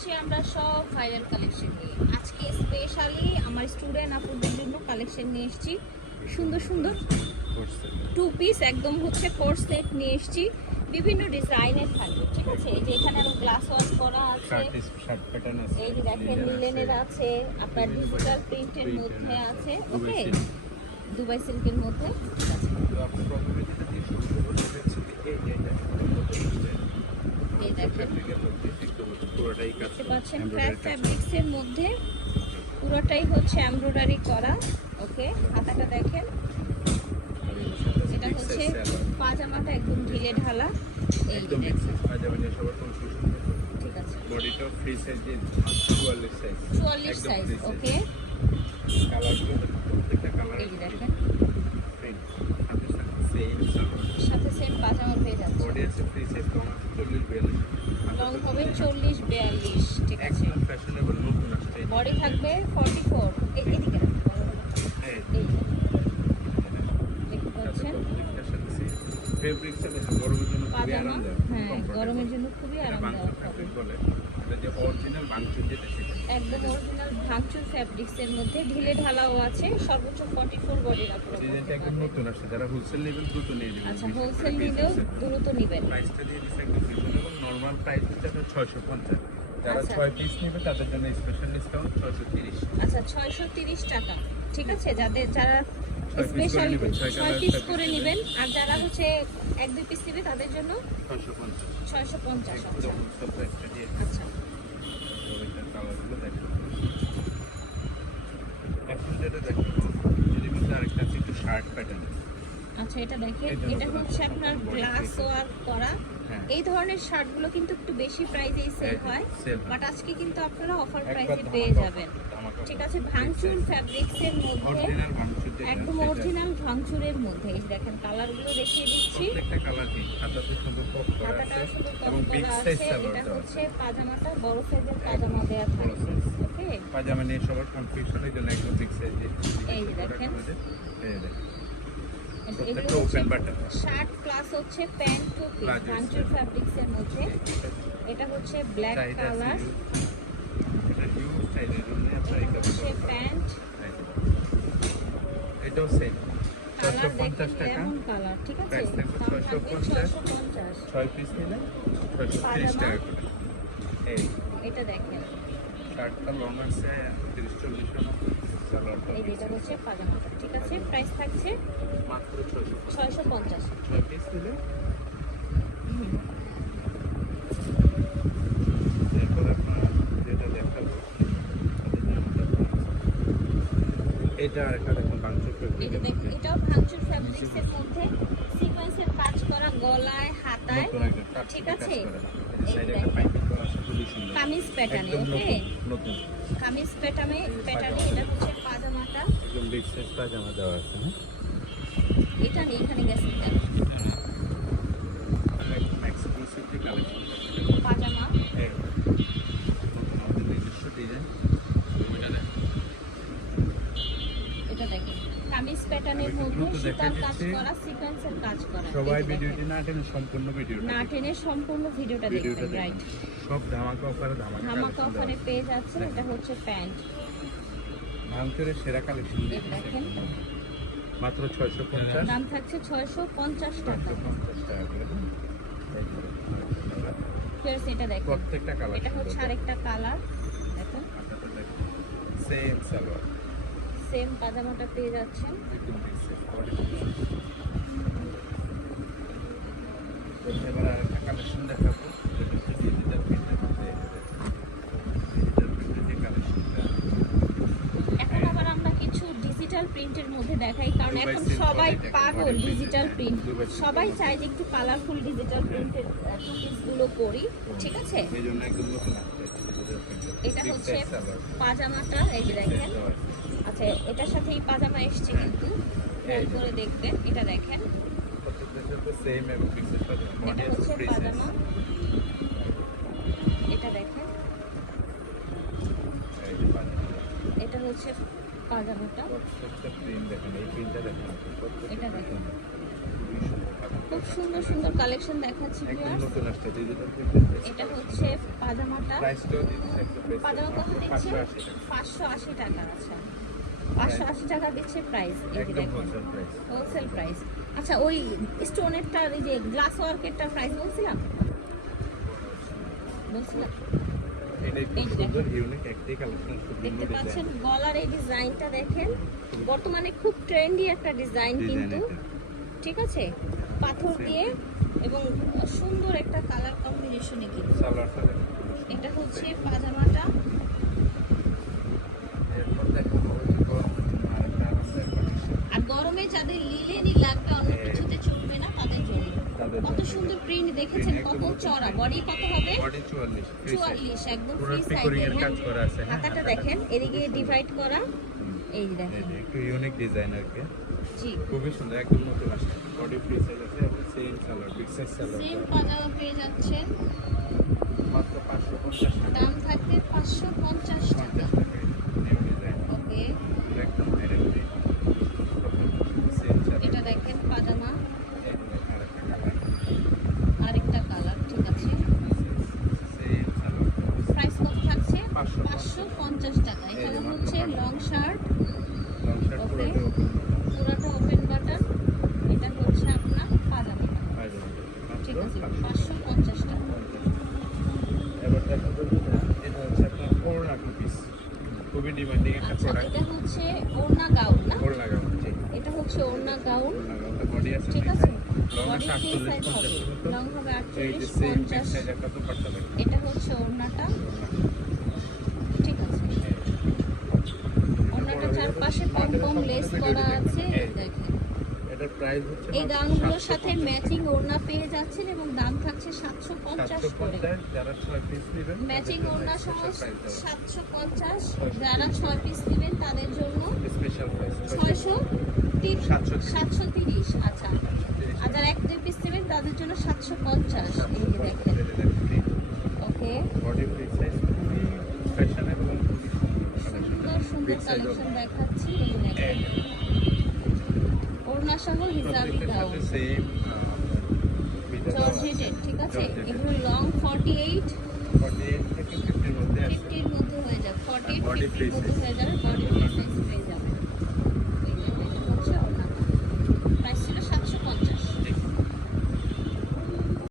আসছি আমরা সব ভাইরাল কালেকশন নিয়ে। আজকে স্পেশালি আমার স্টুডেন্ট আপুদের জন্য কালেকশন নিয়ে এসেছি। সুন্দর সুন্দর টু পিস একদম হচ্ছে কোট সেট নিয়ে এসেছি। বিভিন্ন ডিজাইনের থাকবে, ঠিক আছে? এই যে এখানে আরো গ্লাস ওয়াশ করা আছে, এই যে দেখেন লিলেনের আছে, আপনার ডিজিটাল প্রিন্টের মধ্যে আছে, ওকে, দুবাই সিল্কের মধ্যে। এই দেখেন দেখতে পাচ্ছেন ক্র্যাপ ফ্যাব্রিক্সের মধ্যে পুরোটাই হচ্ছে এমব্রয়ডারি করা, ওকে। হাতাটা দেখেন, এটা হচ্ছে পাজামাটা একদম ঢিলে ঢালা, একদম পাজামা নিয়ে সবার কনফিউশন ঠিক আছে। বডিটা ফ্রি সাইজ দিন 44 সাইজ, ওকে। কালারগুলো প্রত্যেকটা কালার এই যে দেখেন প্রিন্ট সেম সালোয়ার সাথে সেম পাজামা পেয়ে যাচ্ছে। বডি আছে ফ্রি সাইজ লং 40 42 লং হবে 40 42, ঠিক আছে। একদম ফ্যাশনেবল নতুন আসছে। বডি থাকবে 44, এদিকে এই দেখতে পাচ্ছেন প্রত্যেকটার সাথে সেম ফেব্রিকটা দেখুন, গরমের জন্য খুবই পাজামা, আরামদায়ক। হ্যাঁ গরমের জন্য খুবই আরামদায়ক হবে। ফেব্রিক বলে এটা যে অরিজিনাল বাংচুর যেটা সেটা একদম অরিজিনাল ভাঙচুর ফ্যাব্রিক্সের মধ্যে ঢিলে ঢালাও আছে, সর্বোচ্চ 44 বডির আপনারা ডিজাইনটা একদম নতুন আসছে। যারা হোলসেল নেবেন দ্রুত নিয়ে নেবেন। আচ্ছা, হোলসেল নিলেও দ্রুত নেবেন। প্রাইসটা দিয়ে দিচ্ছে একদম রিজনেবল। নরমাল প্রাইস হচ্ছে 650। যারা আচ্ছা। 6 পিস নেবে তাদের জন্য স্পেশাল ডিসকাউন্ট 630। আচ্ছা 630 টাকা, ঠিক আছে। যারা ছয় piece করে স্পেশাল নিবেন, 6 পিস করে নেবেন, আর যারা হচ্ছে 1-2 পিস নেবে তাদের জন্য 650। 650। একদম ছোট একটা দিয়ে আচ্ছা ওইটার কালারগুলো দেখুন। এখন যেটা দেখুন, এর মধ্যে আরেকটা আছে একটু শার্ট প্যাটার্ন। আচ্ছা, এটা দেখেন, এটা এটা নতুন হচ্ছে আছে, আপনার সম্পূর্ণ গ্লাস white ওয়ার্ক করা। হ্যাঁ। এই ধরনের শার্টগুলো কিন্তু একটু বেশি প্রাইসেই সেল হয়, sale হয়। বাট আজকে কিন্তু আপনারা অফার একবার প্রাইসে ধামাকা পেয়ে offer, যাবেন, ধামাকা ঠিক offer। আছে। ভাঙচুর ফ্যাব্রিক্সের মধ্যে অরিজিনাল ভাঙচুর যেটা একদম সেটা। অরিজিনাল ভাঙচুরের মধ্যে এই দেখেন কালারগুলো দেখিয়ে দিচ্ছি। প্রত্যেকটা কালার কি হাতাতে সুন্দর পপ করা হাতাটাও আছে সুন্দর এবং কম বিগ করা সাইজ আছে। সালোয়ার এটা দেওয়া আছে। হচ্ছে পাজামাটা বড় সাইজের পাজামা দেওয়া বড় থাকবে, size। ওকে। পাজামা নিয়ে সবার কনফিউশন, এই জন্য একদম বিগ সাইজ দিয়ে এই যে দেখেন। এই দেখেন এগুলো প্রত্যেকটা হচ্ছে ওপেন বাটন। শার্ট প্লাস হচ্ছে প্যান্ট টু পিস Plazo ভাঙচুর style। ফ্যাব্রিক্সের মধ্যে। এটা হচ্ছে ব্ল্যাক চাহিদা আছে কালার, huge। এটা হিউজ সাইজের জন্য আপনার এই হচ্ছে কাপড়টা প্যান্ট। এটাও সেম কালার 650 দেখেন টাকা। লেমন কালার, ঠিক আছে। Price থাকবে দাম থাকবে 650। 650। 6 পিস নিলে 630 পাজামা। টাকা করে। এই এটা দেখেন, শার্টটা লং আছে 30-40 সালোয়ারটা এই যেটা হচ্ছে পাজামাটা, ঠিক আছে। প্রাইস থাকছে মাত্র 650। 650। 6 পিস নিলে এরপর আপনার যেটা দেখাবো এটা আরেকটা দেখুন বাংচুর এই যে দেখেন, এটাও ভাঙচুর ফ্যাব্রিক্সের মধ্যে সিকোয়েন্সের কাজ করা গলায় হাতায়, ঠিক আছে। এই দেখেন কামিজ প্যাটার্নে, ওকে। নতুন কামিজ প্যাটার্নে এটা হচ্ছে পাজামাটা। একদম বিগ সাইজ পাজামা দেওয়া আছে না এটা নেই, এখানে গেছে কেন? একদম এক্সক্লুসিভ যে কালেকশন পাজামা, আমাদের নিজস্ব ডিজাইন ওইটা দেখুন এটা দেখেন কামিজ প্যাটার্নের আমি একটু মধ্যে দ্রুত সুতার দেখাই কাজ দিচ্ছি। করা, সিকোয়েন্সের কাজ করা। সবাই এই যে ভিডিওটি দেখেন। না টেনে সম্পূর্ণ ভিডিওটা না টেনে সম্পূর্ণ ভিডিওটা ভিডিওটা দেখবেন, রাইট। দেখুন সব ধামাকা অফারে ধামাকা অফারে পেয়ে যাচ্ছেন। এটা হচ্ছে প্যান্ট, ভাঙচুরের সেরা কালেকশন এই দেখেন। মাত্র 650 দাম থাকছে 650 টাকা। 650 টাকা করে ফেরস এটা দেখেন, প্রত্যেকটা কালার এটা হচ্ছে আরেকটা কালার দেখেন। সেম সালোয়ার সেম পাজামাটা পেয়ে যাচ্ছেন। একদম এবার আরেকটা কালেকশন দেখাবো যেটা হচ্ছে ডিজিটাল প্রিন্টের মধ্যে ডিজিটাল প্রিন্টের যে কালেকশনটা এখন আবার আমরা কিছু ডিজিটাল প্রিন্টের মধ্যে দেখাই, কারণ দুবাই এখন silk সবাই বলে এটাকে, পাগল body print, ডিজিটাল হ্যাঁ, প্রিন্ট। দুবাই silk সবাই বলে। চায় যে একটু কালারফুল ডিজিটাল প্রিন্টের গুলো করি, ঠিক আছে। এই জন্য একদম নতুন আসছে ডিজিটাল প্রিন্টের এটা বিগ হচ্ছে সাইজ সালোয়ার পাজামাটা, এই যে দেখেন। আচ্ছা, এটার সাথে এই পাজামা এসছে কিন্তু খেয়াল করে দেখবেন, এটা দেখেন। প্রত্যেকটার সাথে সেম এবং বিগ সাইজ পাজামা বডি এটা আছে হচ্ছে ফ্রি সাইজ পাজামা, এটা দেখেন। এই যে পাজামা এটা হচ্ছে পাজামাটা, প্রত্যেকটা প্রিন্ট দেখেন এই প্রিন্টটা দেখেন এটা দেখেন। খুবই সুন্দর পাজামা খুব সুন্দর সুন্দর কালেকশন দেখাচ্ছি একদম ভিউয়ার্স। নতুন আসছে ডিজিটাল প্রিন্টের ড্রেস। এটা হচ্ছে পাজামাটা। প্রাইসটাও দিচ্ছে একটা প্রাইস পাজামা কত দিচ্ছে? 580 টাকা। 580 টাকা। আচ্ছা 580 টাকা দিচ্ছে প্রাইস। এই যে একদম দেখেন হোলসেল প্রাইস। Wholesale price. আচ্ছা ওই স্টোনেরটা এই যে গ্লাস ওয়ার্কেরটা প্রাইস বলছিলাম এটাই খুব এই যে সুন্দর ইউনিক একটি কালেকশন, খুব দেখতে সুন্দর পাচ্ছেন ডিজাইন। গলার এই ডিজাইনটা দেখেন, বর্তমানে খুব ট্রেন্ডি একটা ডিজাইন কিন্তু, ঠিক আছে, পাথর দিয়ে এবং সুন্দর একটা কালার কম্বিনেশনে কিন্তু। সালোয়ারটা দেখুন। এটা হচ্ছে পাজামাটা। এরপর দেখুন আরেকটা আরামদায়ক কালেকশন। আর গরমে যাদের লিলেনই লাগবে, অন্য কিছুতে চলবে না, তাদের জন্য কত সুন্দর প্রিন্ট দেখেছেন, কত চড়া, বডি কত হবে? Body 44 free size. 44 একদম পুরো ফ্রি পিকোরিং সাইজের। এর কাজ করা আছে। হ্যাঁ, হাতাটা দেখেন এদিকে ডিভাইড করা, এই যে এই দেখেন। যে একটু ইউনিক ডিজাইন আর কি, জি খুবই সুন্দর, একদম নতুন আসছে। বডি ফ্রি সাইজ আছে এবং same salwar, big size salwar. Same pyjama পেয়ে যাচ্ছেন, মাত্র 550 টাকা। দাম থাকবে 550 টাকা। 50 টাকা নিউ ডিজাইন, ওকে, একদম ডাইরেক্ট সেম সালোয়ার। এটা দেখেন পাজামা, এই যে আরেকটা কালার, আরেকটা কালার, ঠিক আছে। সেম সালোয়ার। প্রাইস কত থাকছে? 550 550 টাকা। এখানে হচ্ছে লং শার্ট, লং শার্ট ওকে। পুরোটা ওপেন পুরাটা ওপেন বাটন। এটা হচ্ছে আপনার পাজামা, পায়জামা। ঠিক আছে, মাত্র 550 টাকা। এবার দেখুন এটা হচ্ছে আপনার ওড়না টু পিস, খুবই ডিমান্ডিং একটা আচ্ছা প্রোডাক্ট। এটা হচ্ছে ওড়না গাউন না? ওড়না গাউন, ঠিক। এটা হচ্ছে ওড়না গাউন, ওড়না গাউনটা বডি আছে, ঠিক আছে। লং বডি আছে ফ্রি 48 সাইজ হবে, 50 মতো। লং হবে এই যে 48 সেম বিগ 50। সাইজ একটা দুপাট্টা দেখুন। এটা হচ্ছে ওড়নাটা, ঠিক আছে। ওড়নাটা চারপাশে কম কম লেস করা আছে, এই দেখেন। এটার প্রাইস হচ্ছে এই গাউনগুলোর সাথে ম্যাচিং ওড়না পেয়ে যাচ্ছেন এবং দাম থাকছে 750 করে। 750, যারা 6 পিস নেবেন ম্যাচিং ওড়না সহ স্পেশাল প্রাইস 750, যারা 6 পিস নেবেন তাদের জন্য স্পেশাল প্রাইস 730। আচ্ছা, আর যারা 1-2 পিস নেবেন তাদের জন্য 750। এই যে দেখেন, ওকে। বডি ফ্রি সাইজ, খুবই ফ্যাশনেবল এবং খুবই সুন্দর সুন্দর কালেকশন দেখাচ্ছি, এই দেখেন। ওড়না সহ হিজাবি গাউন, সেম জর্জেটেড, ঠিক আছে। এগুলো লং 48, 48 থেকে 50 এর মধ্যে আছে। 50 এর মধ্যে হয়ে যাবে, 48 Body 50 free এর মধ্যে হয়ে যাবে, বডি ফ্রি সাইজ পেয়ে যাবে।